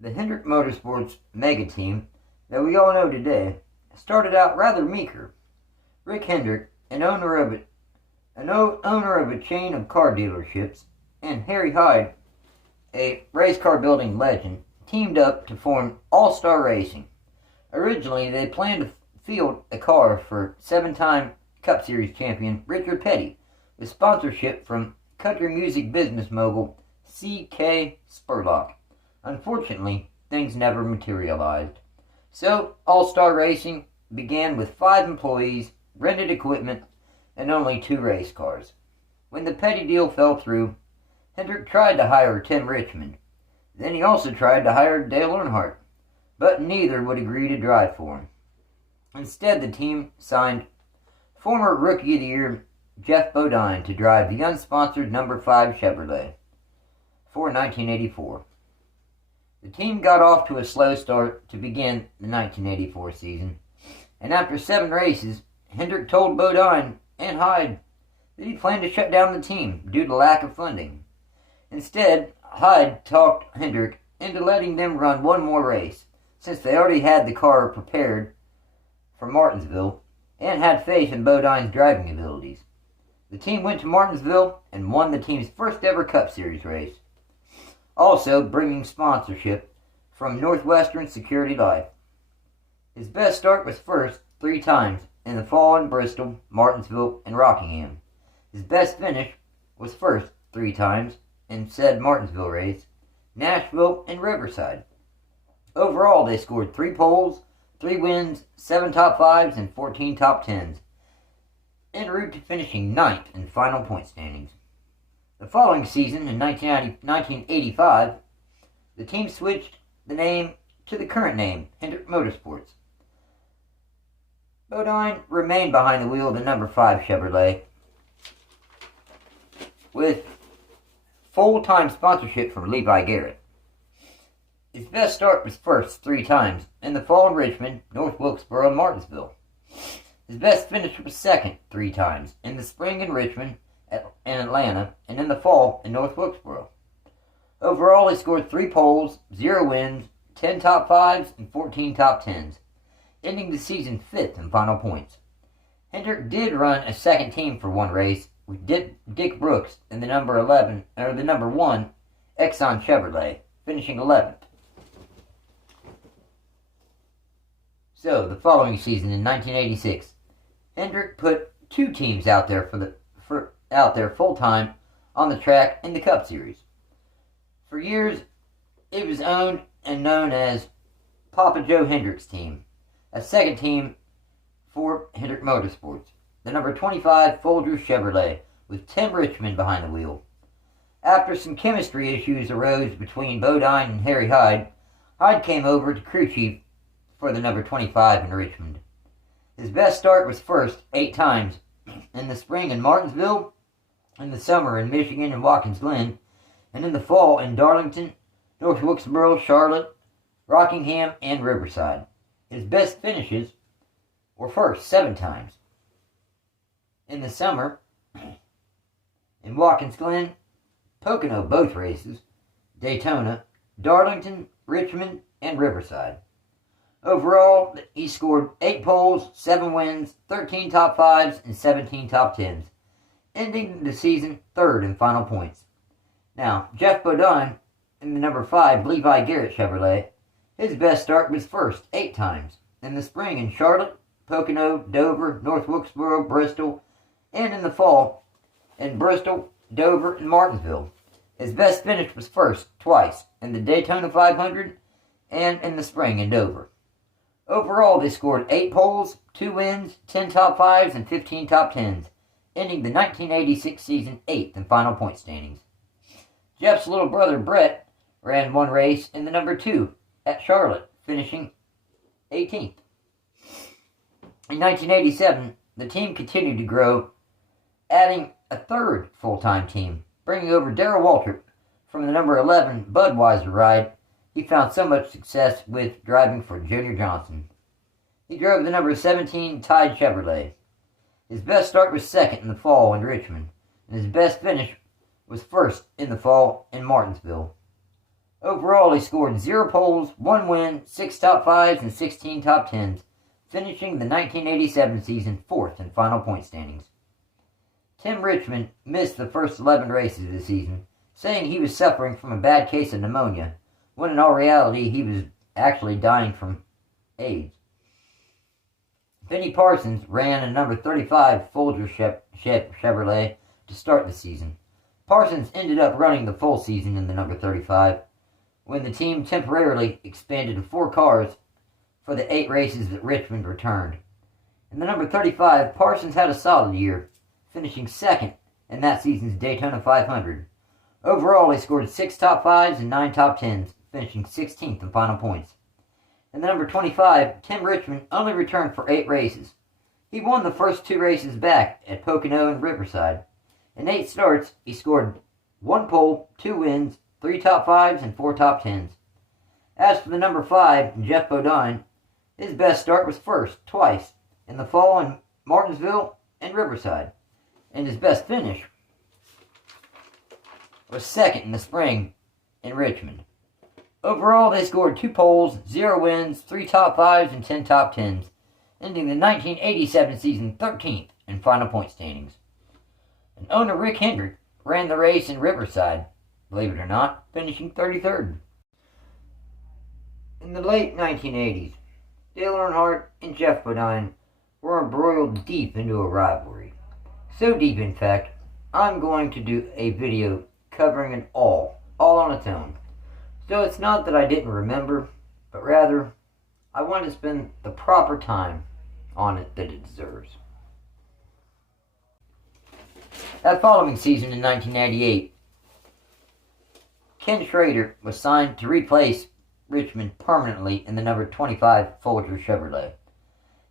The Hendrick Motorsports mega team that we all know today started out rather meager. Rick Hendrick, an owner of a chain of car dealerships, and Harry Hyde, a race car building legend, teamed up to form All-Star Racing. Originally, they planned to field a car for seven-time Cup Series champion Richard Petty, with sponsorship from country music business mogul C.K. Spurlock. Unfortunately, things never materialized. So, All-Star Racing began with 5 employees, rented equipment, and only 2 race cars. When the Petty deal fell through, Hendrick tried to hire Timrichmond. Then he also tried to hire Dale Earnhardt, but neither would agree to drive for him. Instead, the team signed former Rookie of the Year Geoffbodine to drive the unsponsored number 5 Chevrolet for 1984. The team got off to a slow start to begin the 1984 season, and after 7 races, Hendrick told Bodine and Hyde that he planned to shut down the team due to lack of funding. Instead, Hyde talked Hendrick into letting them run one more race, since they already had the car prepared for Martinsville and had faith in Bodine's driving abilities. The team went to Martinsville and won the team's first ever Cup Series race, also bringing sponsorship from Northwestern Security Life. His best start was first 3 times in the fall in Bristol, Martinsville, and Rockingham. His best finish was first 3 times in said Martinsville race, Nashville, and Riverside. Overall, they scored 3 poles, 3 wins, 7 top 5s, and 14 top 10s, en route to finishing 9th in final point standings. The following season, in 1985, the team switched the name to the current name, Hendrick Motorsports. Bodine remained behind the wheel of the number 5 Chevrolet, with full-time sponsorship from Levi Garrett. His best start was first 3 times in the fall in Richmond, North Wilkesboro, and Martinsville. His best finish was second 3 times in the spring in Richmond and Atlanta, and in the fall in North Wilkesboro. Overall, he scored 3 poles, 0 wins, 10 top 5s, and 14 top 10s, ending the season 5th in final points. Hendrick did run a second team for one race with Dick Brooks in the number 1 Exxon Chevrolet, finishing 11th. So, the following season in 1986, Hendrick put 2 teams out there full-time on the track in the Cup Series. For years, it was owned and known as Papa Joe Hendrick's team, a second team for Hendrick Motorsports, the number 25 Folgers Chevrolet, with Timrichmond behind the wheel. After some chemistry issues arose between Bodine and Harry Hyde, Hyde came over to crew chief for the number 25 in Richmond. His best start was first 8 times in the spring in Martinsville, in the summer in Michigan and Watkins Glen, and in the fall in Darlington, North Wilkesboro, Charlotte, Rockingham, and Riverside. His best finishes were first 7 times in the summer in Watkins Glen, Pocono both races, Daytona, Darlington, Richmond, and Riverside. Overall, he scored 8 poles, 7 wins, 13 top 5s, and 17 top 10s, ending the season 3rd in final points. Now, Geoffbodine in the number 5 Levi Garrett Chevrolet, his best start was first 8 times in the spring in Charlotte, Pocono, Dover, North Wilkesboro, Bristol, and in the fall in Bristol, Dover, and Martinsville. His best finish was first twice in the Daytona 500 and in the spring in Dover. Overall, they scored 8 poles, 2 wins, 10 top 5s, and 15 top 10s, ending the 1986 season 8th in final point standings. Jeff's little brother Brett ran one race in the number 2 at Charlotte, finishing 18th. In 1987, the team continued to grow, adding a 3rd full-time team, bringing over Darrellwaltrip from the number 11 Budweiser ride he found so much success with driving for Junior Johnson. He drove the number 17 Tide Chevrolet. His best start was second in the fall in Richmond, and his best finish was first in the fall in Martinsville. Overall, he scored 0 poles, 1 win, 6 top 5s, and 16 top 10s, finishing the 1987 season 4th in final point standings. Timrichmond missed the first 11 races of the season, saying he was suffering from a bad case of pneumonia, when in all reality he was actually dying from AIDS. Vinnie Parsons ran a number 35 Folger Chevrolet to start the season. Parsons ended up running the full season in the number 35, when the team temporarily expanded to 4 cars for the 8 races that Richmond returned. In the number 35, Parsons had a solid year, finishing 2nd in that season's Daytona 500. Overall, he scored 6 top 5s and 9 top 10s, finishing 16th in final points. In the number 25, Timrichmond only returned for 8 races. He won the first 2 races back at Pocono and Riverside. In 8 starts, he scored 1 pole, 2 wins, 3 top 5s, and 4 top 10s. As for the number 5, Geoffbodine, his best start was first, twice, in the fall in Martinsville and Riverside, and his best finish was 2nd in the spring in Richmond. Overall, they scored 2 poles, 0 wins, 3 top 5s, and 10 top 10s, ending the 1987 season 13th in final point standings. And owner Rick Hendrick ran the race in Riverside, believe it or not, finishing 33rd. In the late 1980s, Dale Earnhardt and Geoffbodine were embroiled deep into a rivalry. So deep, in fact, I'm going to do a video covering it all on its own. So it's not that I didn't remember, but rather, I want to spend the proper time on it that it deserves. That following season in 1998, Kenschrader was signed to replace Richmond permanently in the number 25 Folger Chevrolet.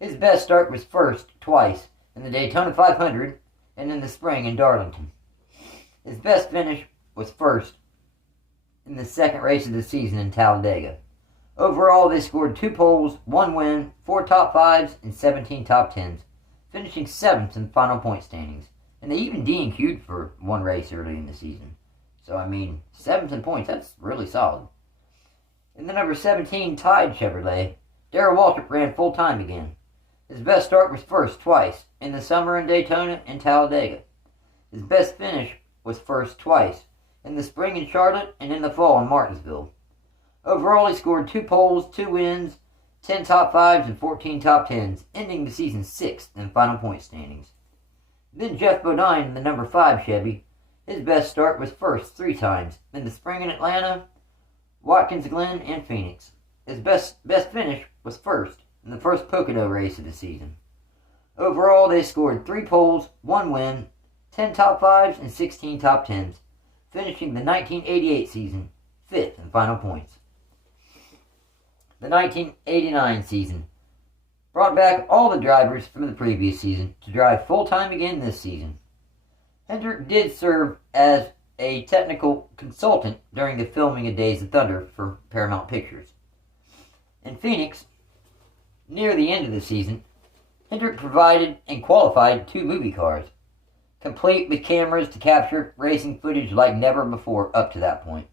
His best start was first, twice, in the Daytona 500 and in the spring in Darlington. His best finish was first in the 2nd race of the season in Talladega. Overall, they scored 2 poles, 1 win, 4 top 5s, and 17 top 10s, finishing 7th in final point standings. And they even DNQ'd for 1 race early in the season. So, 7th in points, that's really solid. In the number 17 Tide Chevrolet, Darrellwaltrip ran full-time again. His best start was first twice, in the summer in Daytona and Talladega. His best finish was first twice, in the spring in Charlotte and in the fall in Martinsville. Overall, he scored 2 poles, 2 wins, 10 top 5s, and 14 top 10s, ending the season 6th in final point standings. Then Geoffbodine in the number 5 Chevy. His best start was first 3 times, in the spring in Atlanta, Watkins Glen, and Phoenix. His best finish was first in the first Pocono race of the season. Overall, they scored 3 poles, 1 win, 10 top 5s, and 16 top 10s, finishing the 1988 season 5th in final points. The 1989 season brought back all the drivers from the previous season to drive full-time again this season. Hendrick did serve as a technical consultant during the filming of Days of Thunder for Paramount Pictures. In Phoenix, near the end of the season, Hendrick provided and qualified 2 movie cars, complete with cameras to capture racing footage like never before up to that point.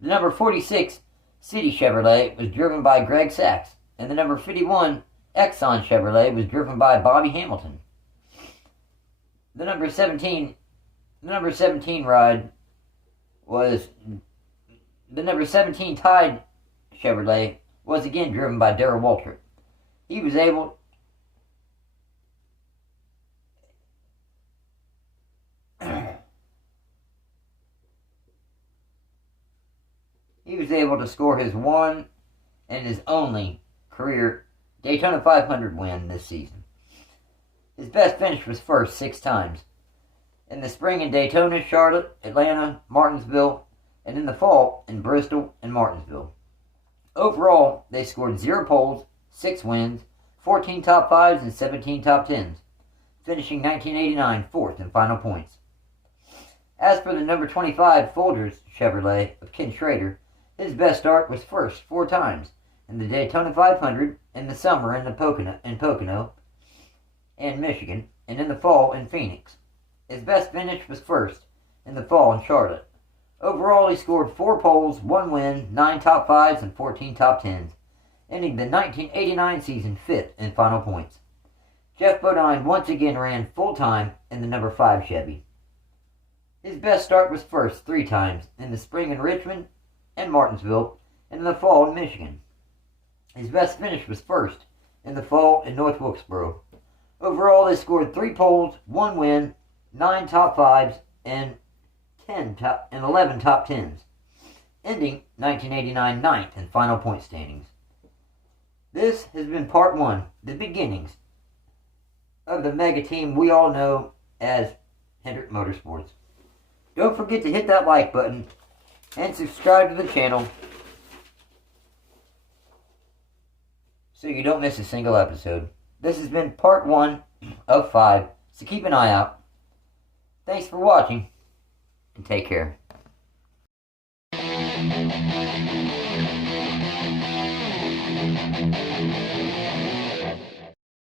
The number 46 City Chevrolet was driven by Greg Sachs, and the number 51 Exxon Chevrolet was driven by Bobby Hamilton. The number 17 Tide Chevrolet was again driven by Darrellwaltrip. He was able to score his one and his only career Daytona 500 win this season. His best finish was first 6 times. In the spring in Daytona, Charlotte, Atlanta, Martinsville, and in the fall in Bristol and Martinsville. Overall, they scored 0 poles, 6 wins, 14 top 5s, and 17 top 10s, finishing 1989 4th in final points. As for the number 25 Folgers Chevrolet of Kenschrader, his best start was first 4 times, in the Daytona 500, in the summer in Pocono and Michigan, and in the fall in Phoenix. His best finish was first in the fall in Charlotte. Overall, he scored 4 poles, 1 win, 9 top 5s, and 14 top 10s, ending the 1989 season 5th in final points. Geoffbodine once again ran full-time in the number 5 Chevy. His best start was first 3 times, in the spring in Richmond and Martinsville, and in the fall in Michigan. His best finish was first in the fall in North Wilkesboro. Overall, they scored 3 poles, 1 win, 9 top 5s, and 11 top 10s, ending 1989 ninth in final point standings. This has been part 1, the beginnings of the mega team we all know as Hendrick Motorsports. Don't forget to hit that like button and subscribe to the channel so you don't miss a single episode. This has been part 1 of 5, so keep an eye out. Thanks for watching, and take care.